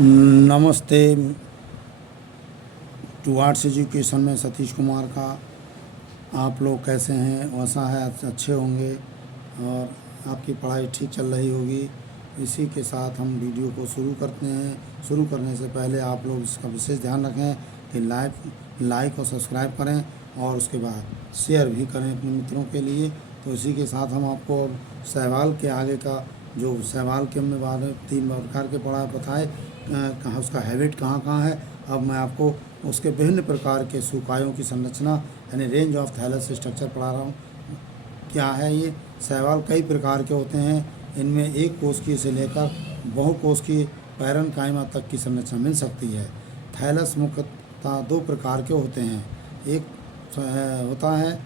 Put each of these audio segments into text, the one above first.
नमस्ते। To arts education में सतीश कुमार का। आप लोग कैसे हैं? वैसा है, अच्छे होंगे और आपकी पढ़ाई ठीक चल रही होगी। इसी के साथ हम वीडियो को शुरू करते हैं। शुरू करने से पहले आप लोग इसका विशेष ध्यान रखें कि लाइक और सब्सक्राइब करें और उसके बाद शेयर भी करें अपने मित्रों के लिए। तो इसी के साथ हम आपको सवाल के आगे का जो सवाल के हमने बाद में 3 प्रकार के बताए, कहाँ उसका हैबिट कहाँ कहाँ है। अब मैं आपको उसके विभिन्न प्रकार के सुकायों की संरचना यानी रेंज ऑफ थैलस स्ट्रक्चर पढ़ा रहा हूँ। क्या है ये? शैवाल कई प्रकार के होते हैं। इनमें एक कोशिकीय से लेकर बहुकोशिकीय पैरेन्काइमा तक की संरचना मिल सकती है। थैलस मुख्यतः 2 प्रकार के होते हैं। एक होता है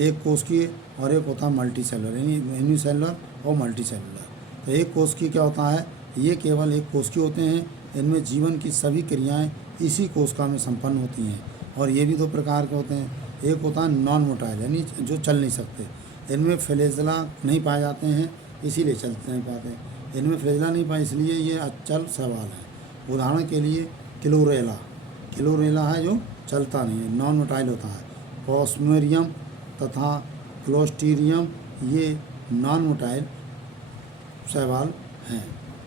एक कोशिकीय और एक होता है मल्टी सेलुलर, यानी यूनिसेलुलर और मल्टी सेलुलर। तो एक कोशिकीय क्या होता है? ये केवल एक कोशिकीय होते हैं। इनमें जीवन की सभी क्रियाएं इसी कोशिका में संपन्न होती हैं। और ये भी 2 प्रकार के होते हैं। एक होता है नॉन मोटाइल, यानी जो चल नहीं सकते। इनमें फ्लैजेला नहीं पाए जाते हैं, इसीलिए चलते नहीं पाते। इनमें फ्लैजेला नहीं पाए इसलिए ये अचल शैवाल है। उदाहरण के लिए क्लोरेला है जो चलता नहीं है, नॉन मोटाइल होता है। कॉस्मेरियम तथा क्लोस्ट्रीडियम ये नॉन मोटाइल शैवाल हैं।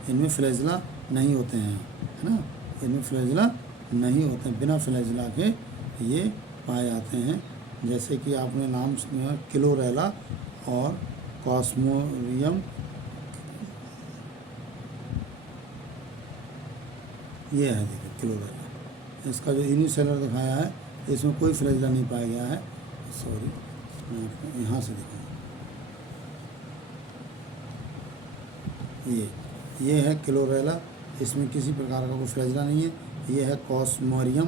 इनमें फ्लैजेला नहीं होते हैं, है ना। इनमें फ्लैजेला नहीं होते हैं, बिना फ्लैजेला के ये पाए जाते हैं। जैसे कि आपने नाम सुना क्लोरेला और कॉस्मोरियम, ये है देखिए क्लोरेला। इसका जो यूनिसेलुलर दिखाया है इसमें कोई फ्लैजेला नहीं पाया गया है। सॉरी, मैं आपको यहाँ से दिखाऊँ। ये है क्लोरेला, इसमें किसी प्रकार का कोई फ्लैजेला नहीं है। ये है कॉस्मोरियम,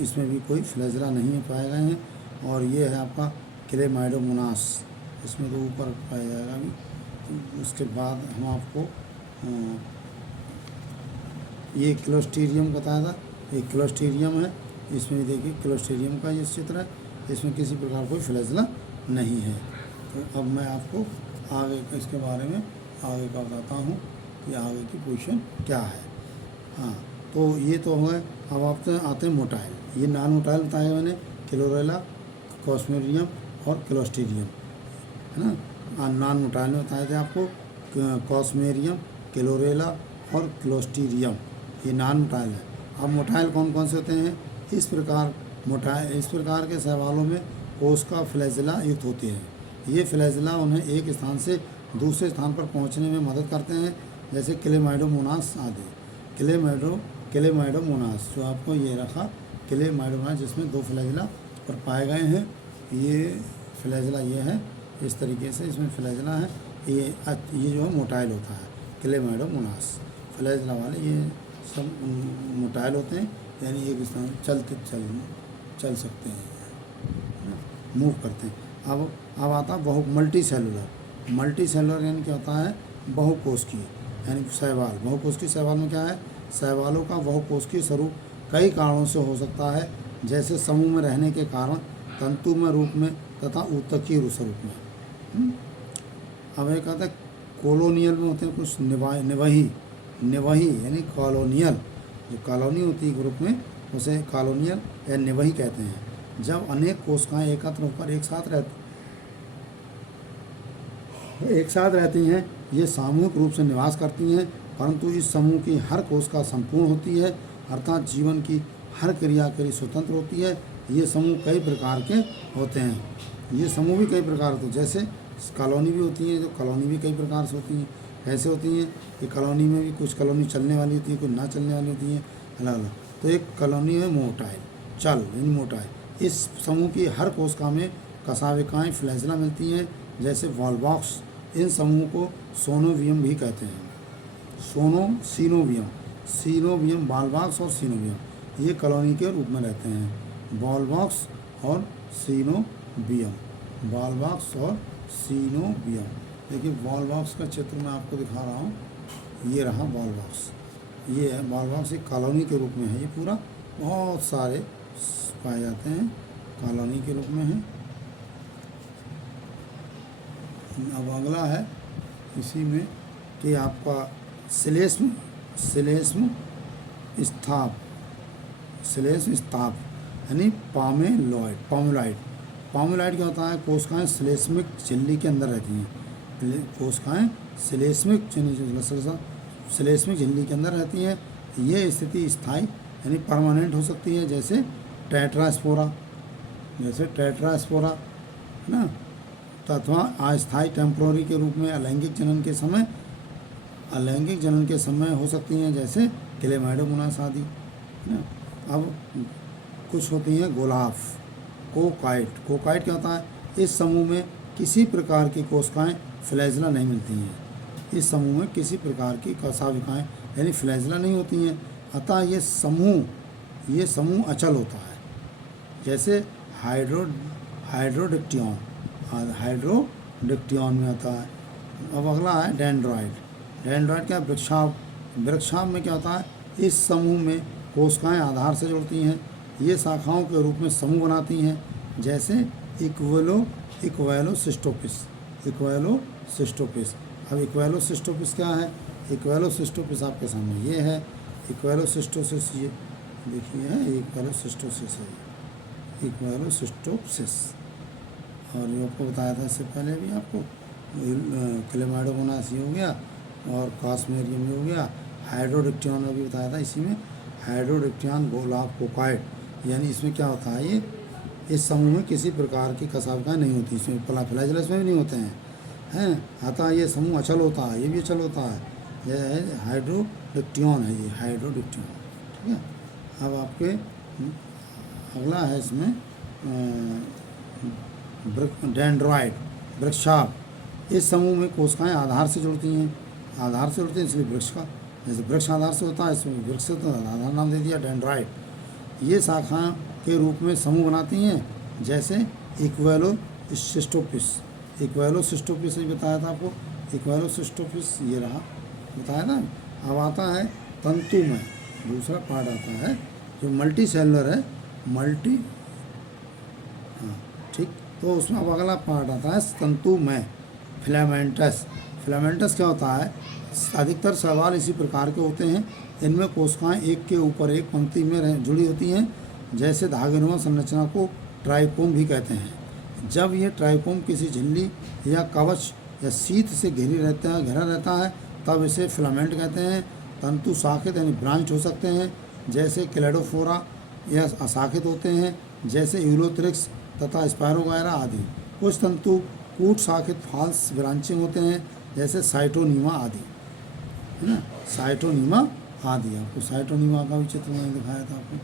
इसमें भी कोई फ्लैजेला नहीं पाए गए हैं। और ये है आपका क्लेमाइडोमोनास, इसमें तो ऊपर पाया जाएगा अभी। तो उसके बाद हम आपको ये क्लोस्ट्रीडियम बताया था, ये क्लोस्ट्रीडियम है। इसमें भी देखिए क्लोस्ट्रीडियम का ये चित्र है, इसमें किसी प्रकार कोई फ्लैजेला नहीं है। तो अब मैं आपको आगे इसके बारे में आगे का बताता हूँ कि आगे की पोजीशन क्या है। हाँ, तो ये तो है। अब आप आते हैं मोटाइल। ये नॉन मोटाइल बताया मैंने, क्लोरेला, कॉस्मेरियम और क्लोस्ट्रीडियम, है ना। नॉन मोटाइल में बताए थे आपको कॉस्मेरियम, क्लोरेला और क्लोस्ट्रीडियम, ये नॉन मोटाइल है। अब मोटाइल कौन कौन से होते हैं? इस प्रकार के शैवालों में कोशिका फ्लैजेला युक्त होती है। ये फ्लैजेला उन्हें एक स्थान से दूसरे स्थान पर पहुंचने में मदद करते हैं, जैसे क्लेमाइडोमोनास आदि। क्लेमाइडोमोनास जो आपको ये रखा, क्लेमाइडोमोनास जिसमें 2 फ्लैजेला पर पाए गए हैं। ये फ्लैजेला ये है, इस तरीके से इसमें फ्लैजेला है। ये जो है मोटाइल होता है, क्लेमाइडोमोनास। फ्लैजेला वाले ये सब मोटाइल होते हैं, यानी एक स्थान चल सकते हैं, मूव करते हैं। अब आता मल्टी सेलुलर यानी क्या होता है? बहुकोशिकीय यानी शैवाल। बहुकोशिकीय शैवाल में क्या है? शैवालों का बहुकोशिकीय स्वरूप कई कारणों से हो सकता है, जैसे समूह में रहने के कारण, तंतुमय रूप में तथा ऊतकीय स्वरूप में। अब एक आता है कॉलोनियल में होते हैं कुछ निवही यानी कॉलोनियल, जो कॉलोनी होती है ग्रुप में उसे कॉलोनियल या निवही कहते हैं। जब अनेक कोशिकाएं एकत्र होकर एक साथ रहती हैं, ये सामूहिक रूप से निवास करती हैं, परंतु इस समूह की हर कोशिका संपूर्ण होती है, अर्थात जीवन की हर क्रिया के लिए स्वतंत्र होती है। ये समूह कई प्रकार के होते हैं। ये समूह भी कई प्रकार होते हैं, जैसे कॉलोनी भी होती है, जो कॉलोनी भी कई प्रकार से होती हैं। कैसे होती हैं कि कॉलोनी में भी कुछ कॉलोनी चलने वाली होती है, कुछ ना चलने वाली होती हैं, अलग अलग। तो एक कॉलोनी है मोटाइल। इस समूह की हर कोशिका में कशाविकाएँ फ्लैजेला मिलती हैं, जैसे वॉलबॉक्स। इन समूह को सोनोवियम भी कहते हैं। सीनोवियम वॉलबॉक्स और सीनोवियम ये कॉलोनी के रूप में रहते हैं। वॉलबॉक्स और सीनोवियम, देखिए वॉलबॉक्स का चित्र मैं आपको दिखा रहा हूँ। ये रहा वॉलबॉक्स, ये है वॉलबॉक्स। एक कॉलोनी के रूप में है, ये पूरा बहुत सारे पाए जाते हैं, कॉलोनी के रूप में है। अब अगला है इसी में कि आपका श्लेष्म स्थाप स्लेश स्थाप यानी पामेलॉइड। पामेलॉइड क्या होता है? कोशिकाएं श्लेष्मिक झिल्ली के अंदर रहती हैं। कोशिकाएं श्लेष्मिक झिल्ली के अंदर रहती हैं। ये स्थिति स्थायी यानी परमानेंट हो सकती है, जैसे टेट्रास्पोरा है ना, अथवा अस्थायी टेम्पोररी के रूप में अलैंगिक जनन के समय हो सकती हैं, जैसे क्लेमाइडोमोनास आदि, है ना। अब कुछ होती हैं गोलाफ। कोकाइट क्या होता है? इस समूह में किसी प्रकार की कोशिकाएं फ्लैजिला नहीं मिलती हैं। इस समूह में किसी प्रकार की कशाविकाएं यानी फ्लैजिला नहीं होती हैं, अतः ये समूह अचल होता है, जैसे हाइड्रोडिक्टियन में आता है। अब अगला है डेंड्रॉइड क्या? वृक्षाभ में क्या होता है? इस समूह में कोशिकाएं आधार से जुड़ती हैं। ये शाखाओं के रूप में समूह बनाती हैं, जैसे इक्वेलोसिस्टोपिस। अब इक्वेलोसिस्टोपिस क्या है? इक्वेलोसिस्टोपिस आपके सामने ये है। इक्वेलोसिस्टोसिस, ये देखिए है इक्वेलोसिस्टोसिस है, इक्वेलोसिस्टोसिस। और ये आपको बताया था इससे पहले भी आपको, क्लेमाइडोमोनास हो गया और कास्मेरियम हो गया। हाइड्रोडिक्टियन में भी बताया था, इसी में हाइड्रोडिक्टियन गोलाफ कोकाइट, यानी इसमें क्या होता है? ये इस समूह में किसी प्रकार की कशाविकाएं नहीं होती, इसमें फ्लैजिला इसमें भी नहीं होते हैं। अतः ये समूह अचल होता है, ये भी अचल होता है। यह है हाइड्रोडिक्टियन है, ये हाइड्रोडिक्टियन, ठीक है। अब आपके अगला है इसमें डेंड्रॉइड, वृक्षाभ। इस समूह में कोशिकाएं आधार से जुड़ती हैं, इसलिए वृक्ष का, जैसे वृक्ष आधार से होता है, इसमें वृक्ष से तो आधार नाम दे दिया डेंड्रॉइड। ये शाखा के रूप में समूह बनाती हैं, जैसे इक्वेलोसिस्टोपिस भी बताया था आपको। इक्वेलोसिस्टोपिस ये रहा, बताया था। अब आता है तंतुमय, दूसरा पार्ट आता है जो मल्टी सेलुलर है, ठीक। तो उसमें अब अगला पार्ट आता है तंतुमय, फिलामेंटस क्या होता है? अधिकतर शैवाल इसी प्रकार के होते हैं। इनमें कोशिकाएं एक के ऊपर एक पंक्ति में जुड़ी होती हैं, जैसे धागेनुमा संरचना को ट्राइकोम भी कहते हैं। जब ये ट्राइकोम किसी झिल्ली या कवच या शीत से घिरा रहता है, तब इसे फिलामेंट कहते हैं। तंतु शाखित यानी ब्रांच हो सकते हैं, जैसे क्लेडोफोरा, या अशाखित होते हैं, जैसे यूलोथ्रिक्स तथा स्पायरोगायरा आदि। कुछ तंतु कूट शाखित फाल्स ब्रांचिंग होते हैं, जैसे साइटोनीमा आदि, है ना। आपको साइटोनीमा का भी चित्र मैंने दिखाया था आपको,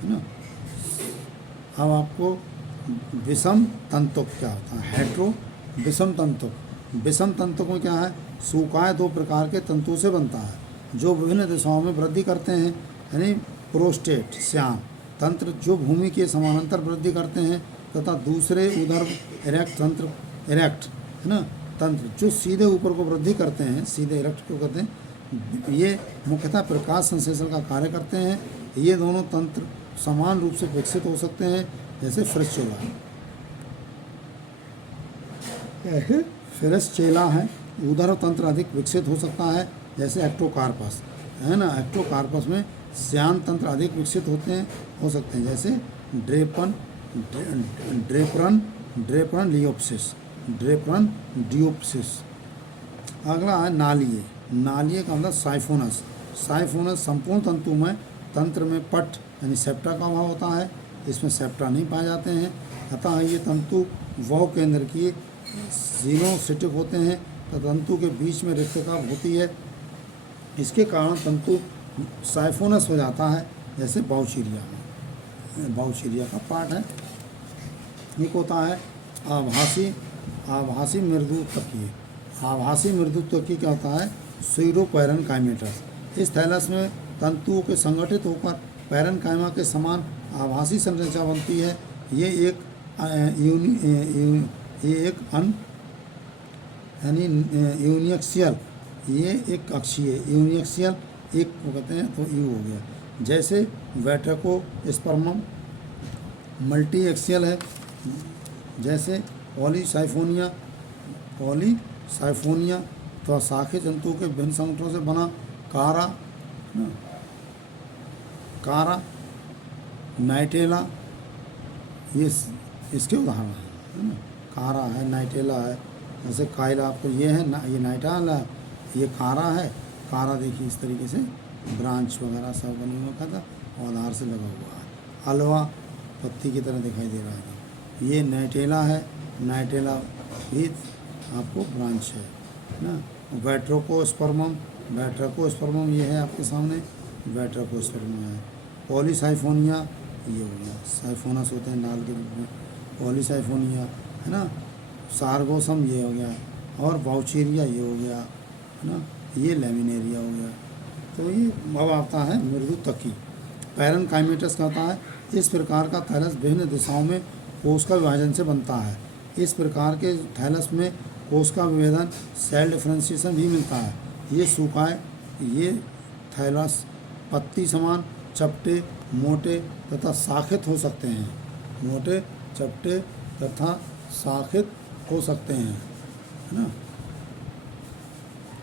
है ना। अब आपको विषम तंतुक क्या होता है? विषम तंतुक में क्या है? सूकाय दो प्रकार के तंतुओं से बनता है, जो विभिन्न दिशाओं में वृद्धि करते हैं, यानी प्रोस्टेट श्याम तंत्र जो भूमि के समानांतर वृद्धि करते हैं, तथा दूसरे उधर इरेक्ट है ना, तंत्र जो सीधे ऊपर को वृद्धि करते हैं, सीधे इरेक्ट को करते हैं। ये मुख्यतः प्रकाश संश्लेषण का कार्य करते हैं। ये दोनों तंत्र समान रूप से विकसित हो सकते हैं, जैसे फिरस्चेला है। उदर तंत्र अधिक विकसित हो सकता है, जैसे एक्टोकार्पस, है ना। एक्टोकार्पस में श्यान तंत्र अधिक विकसित हो सकते हैं, जैसे ड्रेपरन डियोप्सिस। अगला है नालिये का मतलब साइफोनस संपूर्ण तंत्र में पट यानी सेप्टा का अभाव होता है। इसमें सेप्टा नहीं पाए जाते हैं, अतः ये तंतु वह केंद्र की जीनोसिटिक होते हैं, तो तंतु के बीच में रिक्तता होती है। इसके कारण तंतु साइफोनस हो जाता है, जैसे बाउचीरिया का पार्ट है। एक होता है आभासी मृदुत्वकी क्या होता है? स्यूडोपैरेन्काइमेटस। इस थैलस में तंतुओं के संगठित होकर पैरेन्काइमा के समान आभासी संरचना बनती है। ये एक यूनिएक्सियल, ये एक अक्षीय यूनिएक्सियल एक को कहते हैं, तो यू हो गया। जैसे वेट्रिकोस्पर्मम मल्टी एक्सियल है, जैसे पॉलीसाइफोनिया तो शाखीय जंतुओं के भिन्न संगठनों से बना कारा कारा, नाइटेला, ये इसके उदाहरण हैं, है ना। कारा है, नाइटेला है, जैसे काइला आपको ये है ना, ये नाइटेला, ये कारा है। कारा देखिए इस तरीके से ब्रांच वगैरह सब बने हुआ का था और आधार से लगा हुआ है। हलवा पत्ती की तरह दिखाई दे रहा है। ये नाइटेला है, नाइटेला भी आपको ब्रांच है ना। वेट्रोकोस्पर्मम, वेट्रोकोस्पर्मम ये है आपके सामने, वेट्रोकोस्पर्मम है। पॉलीसाइफोनिया ये हो गया, साइफोनस होते हैं नाल के रूप में, पॉलीसाइफोनिया है ना। सार्गोसम ये हो गया, और बाउचीरिया ये हो गया, है ना। ये लैमिनेरिया हो गया। तो ये अब आता है मृदु तकी। पैरेनकाइमेटस कहता है इस प्रकार का थैलस विभिन्न दिशाओं में कोश का विभाजन से बनता है। इस प्रकार के थैलस में कोश का विभेदन सेल डिफरेंशिएशन भी मिलता है। ये सूखाए, ये थैलस पत्ती समान, चपटे, मोटे तथा शाखित हो सकते हैं। मोटे, चपटे तथा शाखित हो सकते हैं, है ना।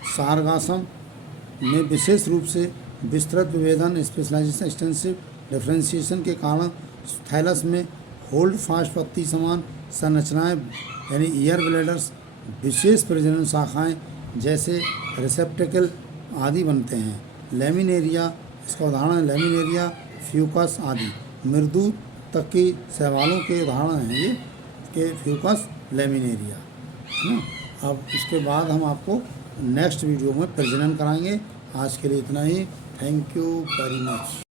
सारगासम में विशेष रूप से विस्तृत विभेदन, स्पेशलाइजेशन, एक्सटेंसिव डिफरेंशिएशन के कारण थैलस में होल्ड फास्ट पत्ती समान संरचनाएं यानी ईयर ब्लेडर्स, विशेष प्रजनन शाखाएं जैसे रिसेप्टिकल आदि बनते हैं। लेमिनेरिया इसका उदाहरण है, लेमिनेरिया, फ्यूकस आदि। मृदु तकी शैवालों के उदाहरण हैं ये के फ्यूकस, लेमिनेरिया, है ना। अब इसके बाद हम आपको नेक्स्ट वीडियो में प्रजनन कराएंगे। आज के लिए इतना ही। Thank you very much.